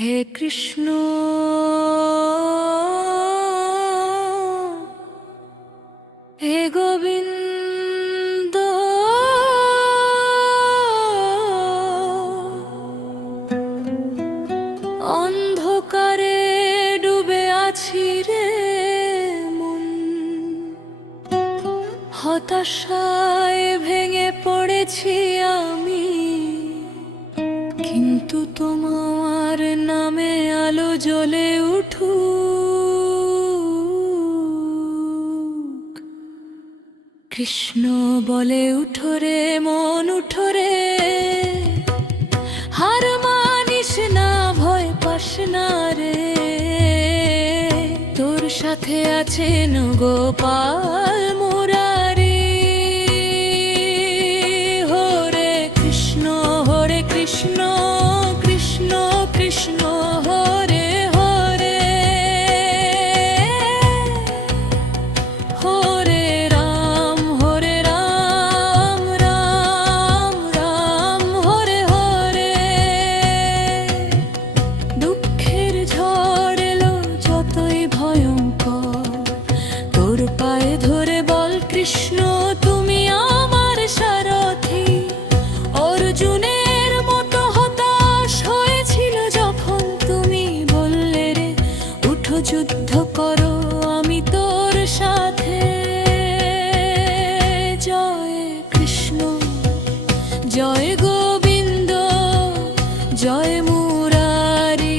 হে কৃষ্ণ হে গোবিন্দ অন্ধকারে ডুবে আছি রে মন, হতাশায় ভেঙে পড়েছি আমি, কিন্তু তোমার নামে আলো জ্বলে উঠুক। কৃষ্ণ বলে উঠো রে মন উঠো রে, হার মানিস না ভয় পাস না রে, তোর সাথে আছেন গোপাল মুরারি। হরে কৃষ্ণ কৃষ্ণ কৃষ্ণ হরে হরে, হরে রাম রাম রাম হরে হরে। দুঃখের ঝড় এলো যতই ভয়ঙ্কর, তোর পায়ে ধরে বল কৃষ্ণ তুমি আমার সারথি। অর্জুনের মতো হতাশ হয়েছিল যখন তুমি বললে রে উঠো যুদ্ধ করো আমি তোর সাথে। জয় কৃষ্ণ জয় গোবিন্দ জয় মুরারি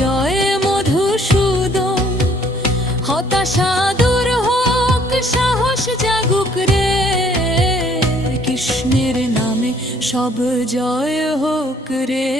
জয় মধুসূদন, হতাশা দূর হোক সাহস জাগুক রে, কৃষ্ণের নামে সব জয় হোক রে।